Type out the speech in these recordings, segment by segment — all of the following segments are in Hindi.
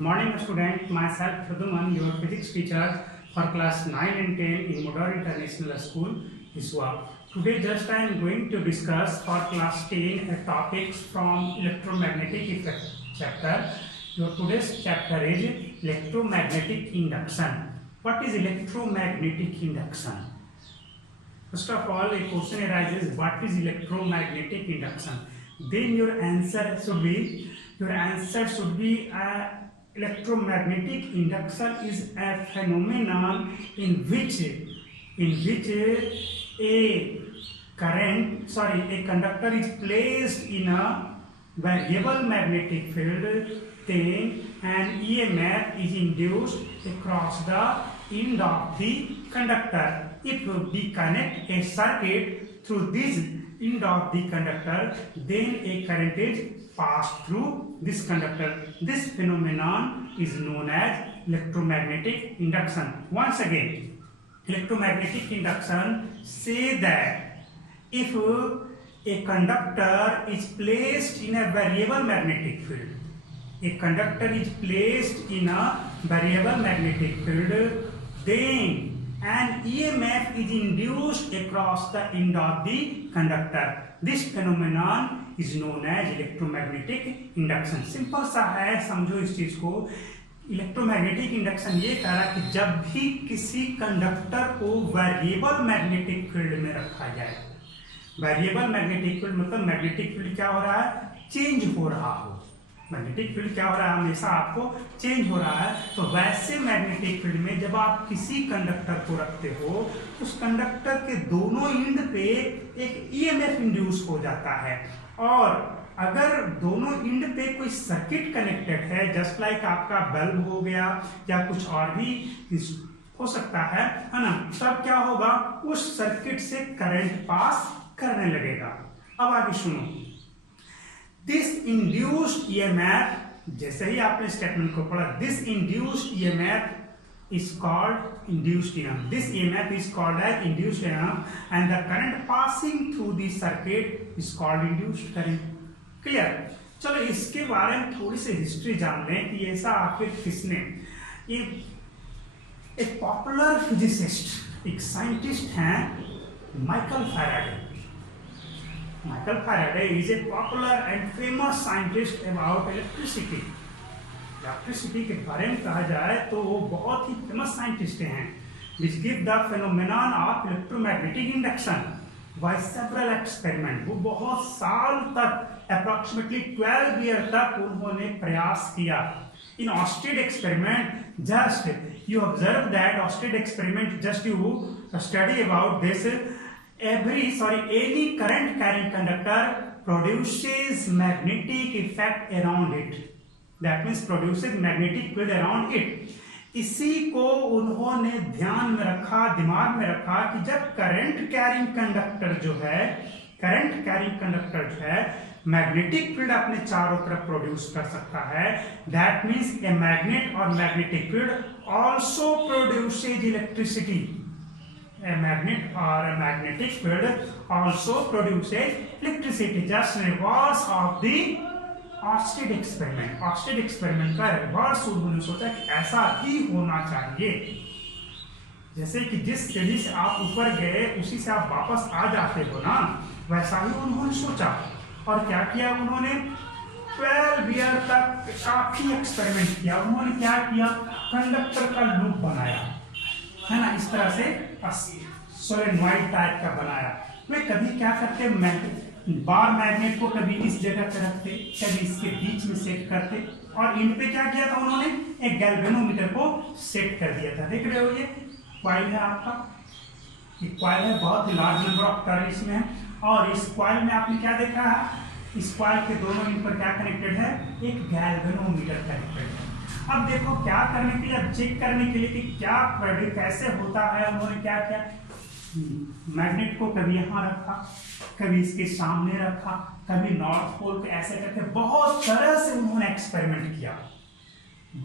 Good morning, student. Myself, Praduman, your physics teacher for class 9 and 10 in Modern International School, Iswa. Today, just I am going to discuss for class 10 topics from electromagnetic effect chapter. Your today's chapter is electromagnetic induction. What is electromagnetic induction? First of all, a question arises: what is electromagnetic induction? Then your answer should be electromagnetic induction is a phenomenon in which a conductor is placed in a variable magnetic field, then an EMF is induced across the end of the conductor. If we connect a circuit through this end of the conductor, then a current is passed through this conductor. This phenomenon is known as electromagnetic induction. Once again, electromagnetic induction say that if a conductor is placed in a variable magnetic field, then an EMF is induced across the end of the conductor. This phenomenon is known as electromagnetic induction. Simple सा है, समझो इस चीज को. इलेक्ट्रोमैग्नेटिक इंडक्शन ये कह रहा है कि जब भी किसी कंडक्टर को वेरिएबल मैग्नेटिक फील्ड में रखा जाए, वेरिएबल मैग्नेटिक फील्ड मतलब मैग्नेटिक फील्ड क्या हो रहा है, चेंज हो रहा हो. मैग्नेटिक फील्ड क्या हो रहा है, हमेशा आपको चेंज हो रहा है. तो वैसे मैग्नेटिक फील्ड में जब आप किसी कंडक्टर को रखते हो, उस कंडक्टर के दोनों एंड पे एक ईएमएफ इंड्यूस हो जाता है. और अगर दोनों एंड पे कोई सर्किट कनेक्टेड है, जस्ट लाइक आपका बल्ब हो गया या कुछ और भी हो सकता है ना, तब क्या होगा, उस सर्किट से करंट पास करने लगेगा. अब आगे सुनो. दिस इंड्यूस्ड EMF, जैसे ही आपने स्टेटमेंट को पढ़ा, this induced EMF is called induced EMF. This EMF is called as induced EMF, and the current passing through the circuit is called induced current. Clear? चलो इसके बारे में थोड़ी सी हिस्ट्री जान लें कि ऐसा आखिर किसने. ये एक पॉपुलर फिजिसिस्ट, एक साइंटिस्ट हैं Michael Faraday. Michael Faraday is a popular and famous scientist about electricity. Electricity के बारे में कहा जाए तो वो बहुत ही फेमस साइंटिस्ट हैं. Which give the phenomenon of electromagnetic induction by several experiment. वो बहुत साल तक, approximately 12 year तक उन्होंने प्रयास किया. In Oersted experiment, just you observe that Oersted experiment, just you study about this. Any current carrying conductor produces magnetic effect around it. That means produces magnetic field around it. इसी को उन्होंने ध्यान में रखा, दिमाग में रखा कि जब करंट कैरिंग कंडक्टर जो है मैग्नेटिक फील्ड अपने चारों तरफ प्रोड्यूस कर सकता है, दैट मीन्स ए मैग्नेट और magnetic field also produces electricity. A magnet or a magnetic field also produces electricity. Just reverse of the Oersted experiment. Oersted experiment का reverse उन्होंने सोचा कि ऐसा ही होना चाहिए. जैसे कि जिस सीढ़ी से आप ऊपर गए उसी से आप वापस आ जाते हो ना, वैसा ही उन्होंने सोचा. और क्या किया उन्होंने, 12 ईयर तक काफी एक्सपेरिमेंट किया. उन्होंने क्या किया, कंडक्टर का लूप बनाया है ना, इस तरह से सोलेनॉइड टाइप का बनाया. वे कभी क्या करते, बार मैग्नेट को कभी इस जगह पे रखते, कभी इसके बीच में सेट करते, और इन पे क्या किया था उन्होंने, एक गैल्वेनोमीटर को सेट कर दिया था. देख रहे हो, ये कॉइल है आपका, ये कॉइल है, बहुत ही लार्ज नंबर ऑफ टर्न इसमें है. और इस कॉइल में आपने क्या देखा है, इस कॉइल के दोनों इन पर क्या कनेक्टेड है, एक गैल्वेनोमीटर कनेक्टेड है. अब देखो क्या करने के लिए, अब चेक करने के लिए कि क्या कैसे होता है, उन्होंने क्या किया, मैग्नेट को कभी यहाँ रखा, कभी इसके सामने रखा, कभी नॉर्थ पोल पे ऐसे करके बहुत तरह से उन्होंने एक्सपेरिमेंट किया.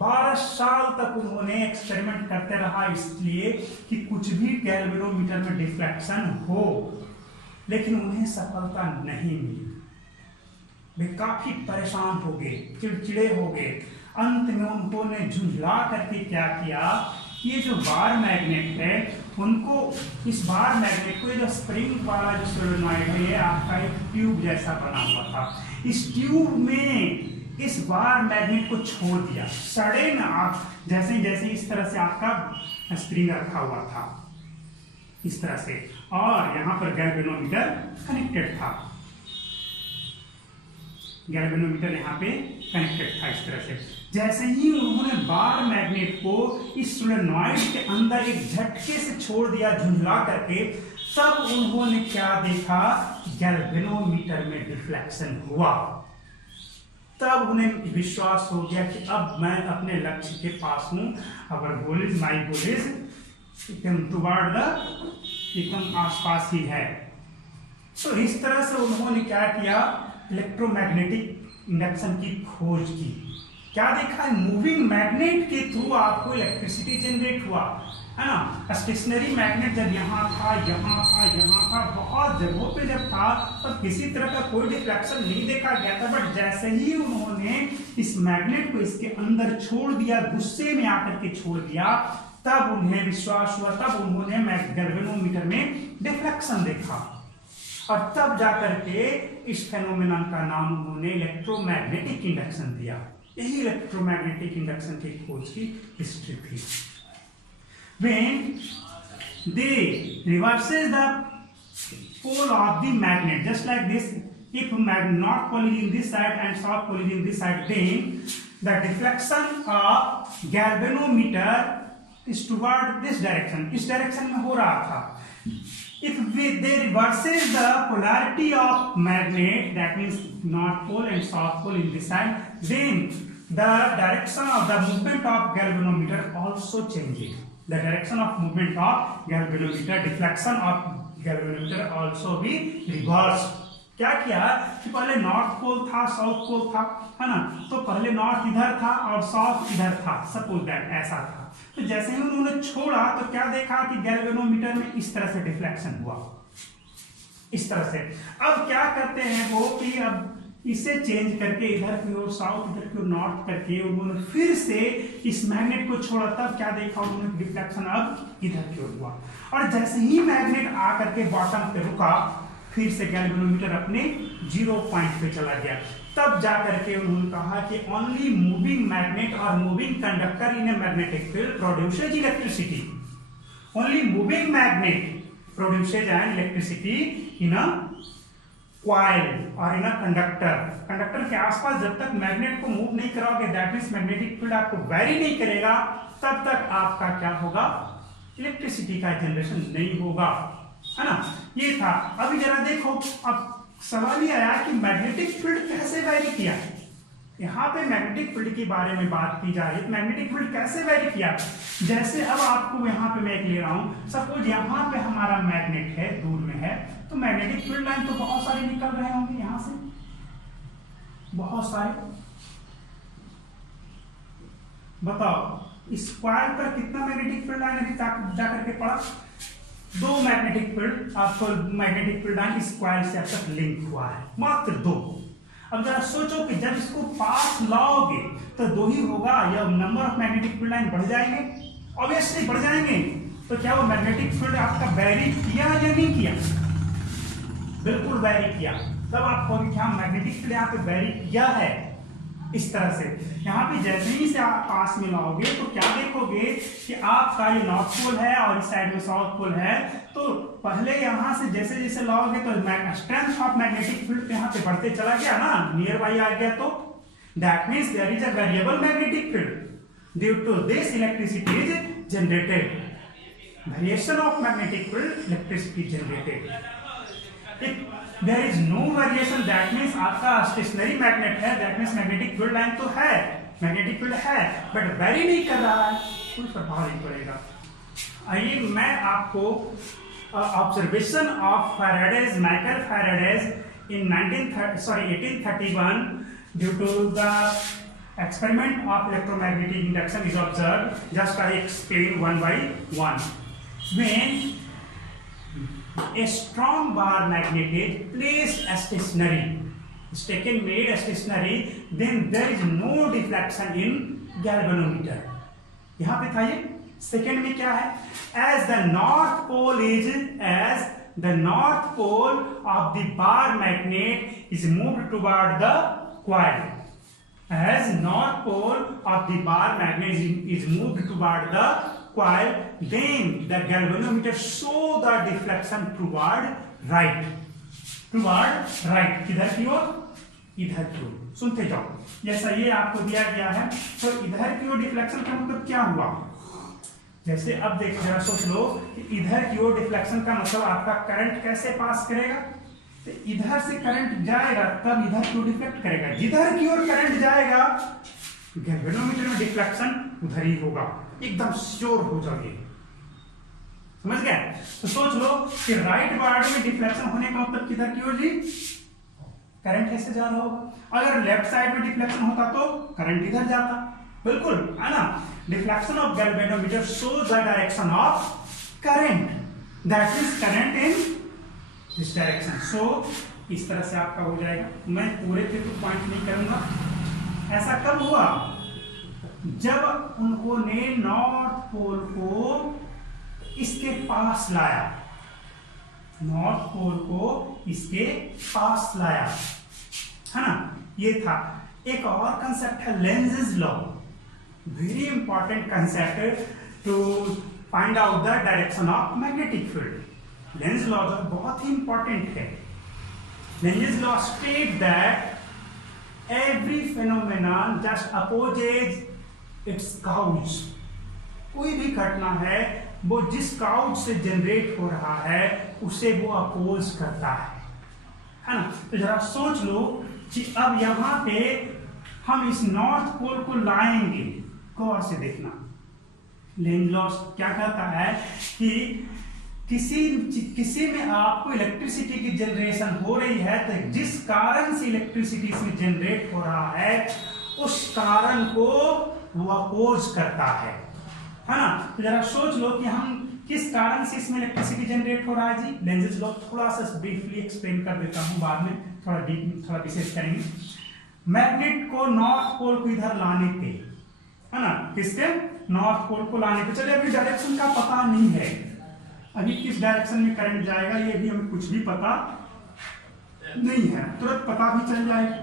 12 साल तक उन्होंने एक्सपेरिमेंट करते रहा, इसलिए कि कुछ भी गैल्वेनोमीटर में डिफ्लेक्शन हो, लेकिन उन्हें सफलता नहीं मिली. वे काफी परेशान हो गए, चिड़चिड़े हो गए. अंत में उन्होंने झुंझला करके क्या किया, ये जो बार मैग्नेट है उनको, इस बार मैग्नेट को, ये जो स्प्रिंग वाला जो सोलेनॉइड है आपका एक ट्यूब जैसा बना हुआ था, इस ट्यूब में इस बार मैग्नेट को छोड़ दिया सडन, आप जैसे जैसे इस तरह से आपका स्प्रिंग रखा हुआ था इस तरह से, और यहां पर गैल्वेनोमीटर कनेक्टेड था, गैल्वेनोमीटर यहाँ पे कनेक्टेड था इस तरह से। जैसे ही उन्होंने बार मैग्नेट को इस सोलेनॉइड के अंदर एक झटके से छोड़ दिया झुंझला करके, तब उन्होंने क्या देखा, गैल्वेनोमीटर में डिफ्लेक्शन हुआ। तब उन्हें विश्वास हो गया कि अब मैं अपने लक्ष्य के पास हूं, our goal is, my goal is toward the, एकदम आसपास ही है। तो इस तरह से उन्होंने क्या किया, इलेक्ट्रोमैग्नेटिक इंडक्शन की खोज की। क्या देखा है, मूविंग मैग्नेट के थ्रू आपको इलेक्ट्रिसिटी जनरेट हुआ, है ना। स्टेशनरी मैग्नेट जब यहाँ था, यहाँ था, यहाँ था, बहुत जगहों पे जब था, तब किसी तरह का कोई डिफ्लेक्शन नहीं देखा गया था। बट जैसे ही उन्होंने इस मैग्नेट को इसके अंदर छोड़ दिया, गुस्से में आकर के छोड़ दिया, तब उन्हें विश्वास हुआ, तब उन्होंने गैल्वेनोमीटर में डिफ्लेक्शन देखा, और तब जाकर के इस फेनोमेनन का नाम उन्होंने इलेक्ट्रोमैग्नेटिक इंडक्शन दिया। यही इलेक्ट्रोमैग्नेटिक इंडक्शन की खोज की हिस्ट्री थी। When they reverses the pole of the magnet, just like this, if north pole is in this side and south pole is in this side, then the deflection of galvanometer is toward this direction. इस डायरेक्शन में हो रहा था। If they reverses the polarity of magnet, that means north pole and south pole in this side, then the direction of the movement of galvanometer also changes. The direction of movement of galvanometer, deflection of galvanometer also be reversed. क्या किया कि पहले नॉर्थ पोल था, साउथ पोल था, है ना, तो पहले नॉर्थ इधर था और साउथ इधर था, सपोज दैट ऐसा था। तो जैसे ही उन्होंने छोड़ा तो क्या देखा कि गैल्वेनोमीटर में इस तरह से डिफ्लेक्शन हुआ, इस तरह से। अब क्या करते हैं वो कि अब इसे चेंज करके इधर की ओर साउथ, इधर की ओर नॉर्थ करके उन्होंने फिर से इस मैग्नेट को छोड़ा, तब क्या देखा उन्होंने, डिफ्लेक्शन अब इधर की ओर हुआ। और जैसे ही मैग्नेट आकर के बॉटम पे रुका, फिर से गैल्वेनोमीटर अपने 0 पॉइंट पे चला गया। तब जाकर के उन्होंने कहा कि ओनली मूविंग मैग्नेट और moving conductor in a magnetic field produces electricity. Only moving magnet produces N electricity in a coil और इन अ कंडक्टर। कंडक्टर के आसपास जब तक मैग्नेट को मूव नहीं कराओगे, दैट मींस मैग्नेटिक फील्ड आपको वेरी नहीं करेगा, तब तक आपका क्या होगा, इलेक्ट्रिसिटी का जनरेशन नहीं होगा, है ना। ये था। अभी जरा देखो, अब सवाल ये आया कि मैग्नेटिक फील्ड कैसे वेरी किया। यहाँ पे मैग्नेटिक फील्ड के बारे में बात की जा रही है। मैग्नेटिक फील्ड कैसे वेरी किया, जैसे अब आपको यहाँ पे मैं एक ले रहा हूँ, सपोज यहाँ पे हमारा मैग्नेट है, दूर में है, तो मैग्नेटिक फील्ड लाइन तो बहुत सारे निकल रहे होंगे यहाँ से, बहुत सारे। बताओ इस कॉइल पर कितना मैग्नेटिक फील्ड लाइन अभी जाकर के पड़ा, 2 मैग्नेटिक फील्ड, आपको मैग्नेटिक फील्ड लाइन इस कॉइल से अब तक लिंक हुआ है, मात्र 2। अब जरा सोचो कि जब इसको पास लाओगे तो 2 ही होगा, या number of magnetic field line बढ़ जाएंगे, ऑब्वियसली बढ़ जाएंगे। तो क्या वो मैग्नेटिक फील्ड आपका वेरी किया या नहीं किया, बिल्कुल वेरी किया। तब आप कहोगे कि हाँ मैग्नेटिक फील्ड यहाँ पे वेरी किया है, इस तरह से। यहाँ पे जैसे ही से आप पास में लाओगे तो क्या देखोगे कि आपका ये नॉर्थ पोल है और इस साइड में साउथ पोल है, तो पहले यहाँ से जैसे जैसे लाओगे तो स्ट्रेंथ ऑफ मैग्नेटिक फील्ड यहाँ पे बढ़ते चला गया ना, नियर बाई आ गया, तो that means there is a variable magnetic field, due to this electricity is generated, variation of magnetic field electricity generated. If there is no variation, that means आपका स्टेशनरी मैग्नेट है, that means magnetic field line तो है, मैग्नेटिक फील्ड है, बट वेरी नहीं कर रहा है, कोई प्रभाव नहीं पड़ेगा। आइए मैं आपको observation of Faraday's, Michael Faraday's in 1831 due to the experiment of electromagnetic induction is observed. Just I explain one by one. When a strong bar magnet is placed stationary, is taken made stationary, then there is no deflection in galvanometer. यहाँ पे था ये सेकेंड में क्या है, as the north pole of the bar magnet is moved toward the coil. As north pole of the bar magnet is moved toward the coil, then the galvanometer show the deflection toward right. किधर की ओर, इधर की ओर। सुनते जाओ, जैसा ये आपको दिया गया है, तो इधर की ओर डिफ्लेक्शन का मतलब क्या हुआ, जैसे अब देखो जरा सोच लो कि इधर की ओर डिफ्लेक्शन का मतलब आपका करंट कैसे पास करेगा, तो इधर से करंट जाएगा तब इधर की ओर डिफ्लेक्ट करेगा, जिधर की ओर करंट जाएगा गैल्वेनोमीटर में डिफ्लेक्शन उधर ही होगा, एकदम श्योर हो जाओगे, समझ गए। तो सोच लो कि राइट वार्ड में डिफ्लेक्शन होने का मतलब किधर की ओर जी, करंट ऐसे जा रहा होगा, अगर लेफ्ट साइड में डिफ्लेक्शन होता तो करंट इधर जाता, बिल्कुल है ना। Deflection of galvanometer shows the direction of current, that is current in this direction. So इस तरह से आपका हो जाएगा, मैं पूरे पे तो पॉइंट नहीं करूंगा। ऐसा कब हुआ, जब उन्होंने नॉर्थ पोल को इसके पास लाया, नॉर्थ पोल को इसके पास लाया, है ना, ये था। एक और कंसेप्ट है Lenz's law, very important concept to find out the direction of magnetic field. Lenz law बहुत ही इंपॉर्टेंट है। Lenz's law state that every phenomenon just opposes its cause. कोई भी घटना है वो जिस काउच से जनरेट हो रहा है उसे वो अपोज करता है ना। तो जरा सोच लो कि अब यहां पे हम इस नॉर्थ पोल को लाएंगे, गौर से देखना। लेंज लॉ क्या कहता है कि किसी में आपको इलेक्ट्रिसिटी की जनरेशन हो रही है, तो जिस कारण से इलेक्ट्रिसिटी इसमें जनरेट हो रहा है उस कारण को वो अपोज करता है ना। तो जरा सोच लो कि हम किस कारण से इसमें इलेक्ट्रिसिटी जनरेट हो रहा है जी। लेंजेस लॉ थोड़ा सा ब्रीफली एक्सप्लेन कर देता हूं, बाद में थोड़ा डीप थोड़ा विशेष करेंगे। मैग्नेट को नॉर्थ पोल को इधर लाने पे, है ना, किसके नॉर्थ पोल को लाने पे, चलिए अभी डायरेक्शन का पता नहीं है, अभी किस डायरेक्शन में करंट जाएगा ये भी हमें कुछ भी पता नहीं है, तुरंत पता भी चल जाएगा।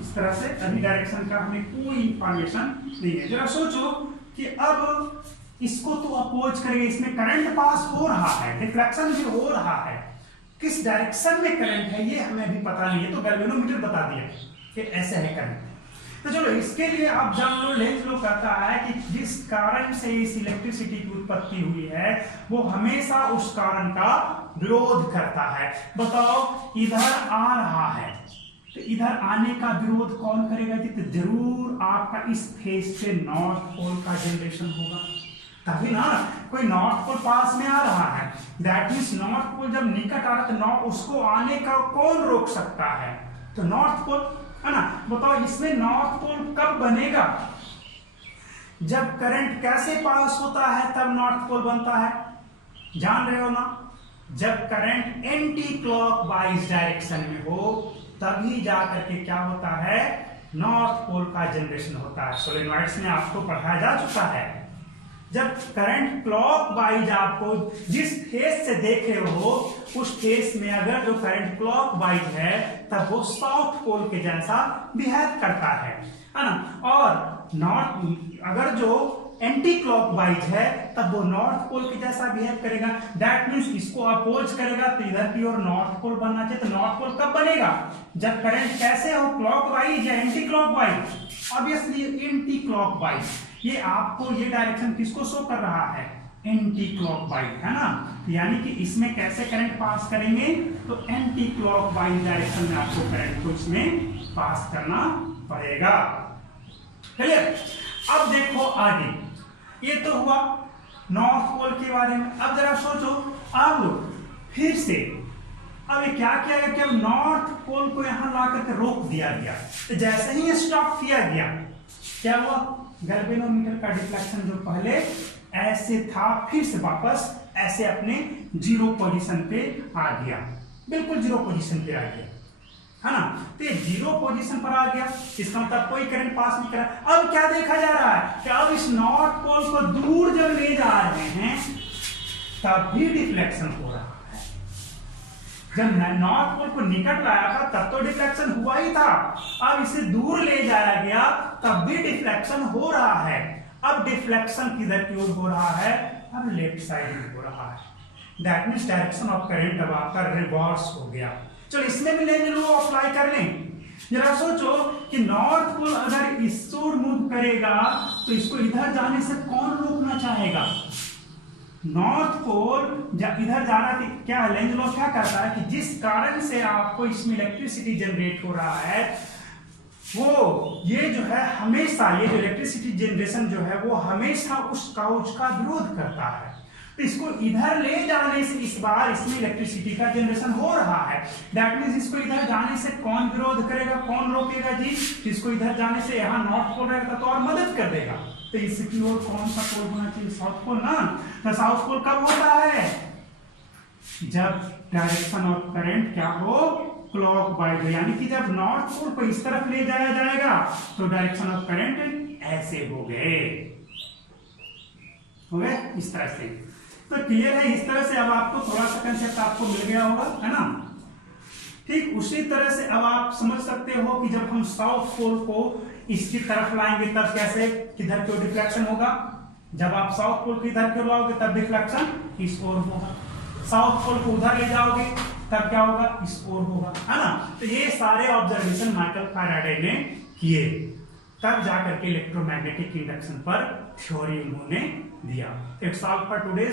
इस तरह से अभी डायरेक्शन का हमें कोई इंफॉर्मेशन नहीं है। जरा सोचो कि अब इसको तो अपोज करेंगे, इसमें करंट पास हो रहा है, डिफ्लेक्शन भी हो रहा है, किस डायरेक्शन में करंट है ये हमें अभी पता नहीं है, तो गैल्वेनोमीटर बता दिया कि ऐसे है करंट। तो चलो इसके लिए आप जान लो, लेंज लॉ कहता है कि जिस कारण से इस इलेक्ट्रिसिटी की उत्पत्ति हुई है वो हमेशा उस कारण का विरोध करता है। बताओ इधर आ रहा है, तो इधर आने का विरोध कौन करेगा जी, तो जरूर आपका इस फेज से नॉर्थ पोल का जनरेशन होगा, तभी ना कोई नॉर्थ पोल पास में आ रहा है, दैट मींस नॉर्थ पोल जब निकट आ रहा है तो उसको आने का कौन रोक सकता है, तो नॉर्थ पोल, है ना। बताओ इसमें नॉर्थ पोल कब बनेगा, जब करंट कैसे पास होता है तब नॉर्थ पोल बनता है, जान रहे हो ना, जब करंट एंटी क्लॉकवाइज डायरेक्शन में हो तभी जाकर के क्या होता है, नॉर्थ पोल का जनरेशन होता है। सोलेनॉइड्स में आपको पढ़ाया जा चुका है, जब करंट क्लॉकवाइज आपको जिस फेस से देख रहे हो उस फेस में अगर जो करंट क्लॉकवाइज है तब वो साउथ पोल के जैसा बिहेव करता है ना, और नॉर्थ अगर जो एंटी क्लॉकवाइज है तब वो नॉर्थ पोल के जैसा बिहेव करेगा, दैट मींस इसको अपोज करेगा तो इधर की ओर नॉर्थ पोल बनना चाहिए। तो नॉर्थ पोल कब बनेगा, जब करंट कैसे हो, क्लॉकवाइज या anti clockwise, obviously anti clockwise. ये आपको ये डायरेक्शन किसको शो कर रहा है, एंटी क्लॉकवाइज, है ना, यानी कि इसमें कैसे करंट पास करेंगे, तो एंटी क्लॉकवाइज डायरेक्शन में आपको करंट को इसमें पास करना पड़ेगा। क्लियर। अब देखो आगे, ये तो हुआ नॉर्थ पोल के बारे में। अब जरा सोचो, अब फिर से अब ये क्या किया गया कि अब नॉर्थ पोल को यहां ला करके रोक दिया गया, तो जैसे ही ये स्टॉप किया गया क्या हुआ, गैल्वेनोमीटर का डिफ्लेक्शन जो पहले ऐसे था फिर से वापस ऐसे अपने जीरो पोजीशन पे आ गया। बिल्कुल जीरो पोजीशन पे आ गया, है ना। तो ये जीरो पोजीशन पर आ गया, इसका मतलब कोई करंट पास नहीं करा। अब क्या देखा जा रहा है कि अब इस नॉर्थ पोल को दूर जब ले जा रहे हैं तब भी डिफ्लेक्शन हो रहा है। जब नॉर्थ पोल को निकट लाया था तब तो डिफ्लेक्शन हुआ ही था, अब इसे दूर ले जाया गया तब भी डिफ्लेक्शन हो रहा है। अब डिफ्लेक्शन किधर की ओर हो रहा है? अब लेफ्ट साइड में हो रहा है। That means direction of current अब आपका रिवर्स हो गया। चलो इसमें भी लेंज लॉ अप्लाई कर लें। जरा सोचो कि नॉर्थ पोल अगर इस ओर मूव करेगा तो इसको इधर जाने से कौन रोकना चाहेगा? नॉर्थ पोल जब इधर जाना थी, क्या लेंज लॉ क्या कहता है कि जिस कारण से आपको इसमें इलेक्ट्रिसिटी जनरेट हो रहा है वो ये जो है हमेशा, ये जो इलेक्ट्रिसिटी जनरेशन जो है वो हमेशा उसका विरोध करता है। तो इसको इधर ले जाने से इस बार इसमें इलेक्ट्रिसिटी का जनरेशन हो रहा है। दैट मींस इसको इधर जाने से कौन विरोध करेगा, कौन रोकेगा जी? इसको इधर जाने से यहाँ नॉर्थ पोल रहेगा तो और मदद कर देगा। तो इसकी ओर कौन सा पोल होना चाहिए? साउथ पोल ना। तो साउथ पोल कब होता है? जब डायरेक्शन ऑफ करंट क्या हो? क्लॉकवाइज, यानी कि जब नॉर्थ पोल को इस तरफ ले जाया जाएगा तो डायरेक्शन ऑफ करंट ऐसे हो गए इस तरह से। तो क्लियर है? इस तरह से अब आपको थोड़ा सा कंसेप्ट आपको मिल गया होगा, है ना। ठीक उसी तरह से अब आप समझ सकते हो कि जब हम साउथ पोल को इसकी तरफ लाएंगे तब कैसे, किधर की ओर डिफ्लेक्शन होगा। जब आप साउथ पोल की इधर की ओर लाओगे तब डिफ्लेक्शन इस ओर होगा। साउथ पोल को उधर ले जाओगे तब क्या होगा? इस ओर होगा, है ना। तो ये सारे ऑब्जर्वेशन माइकल फैराडे ने किए, तब जाकर के इलेक्ट्रोमैग्नेटिक इंडक्शन पर थ्योरी उन्होंने दिया। It's all for today.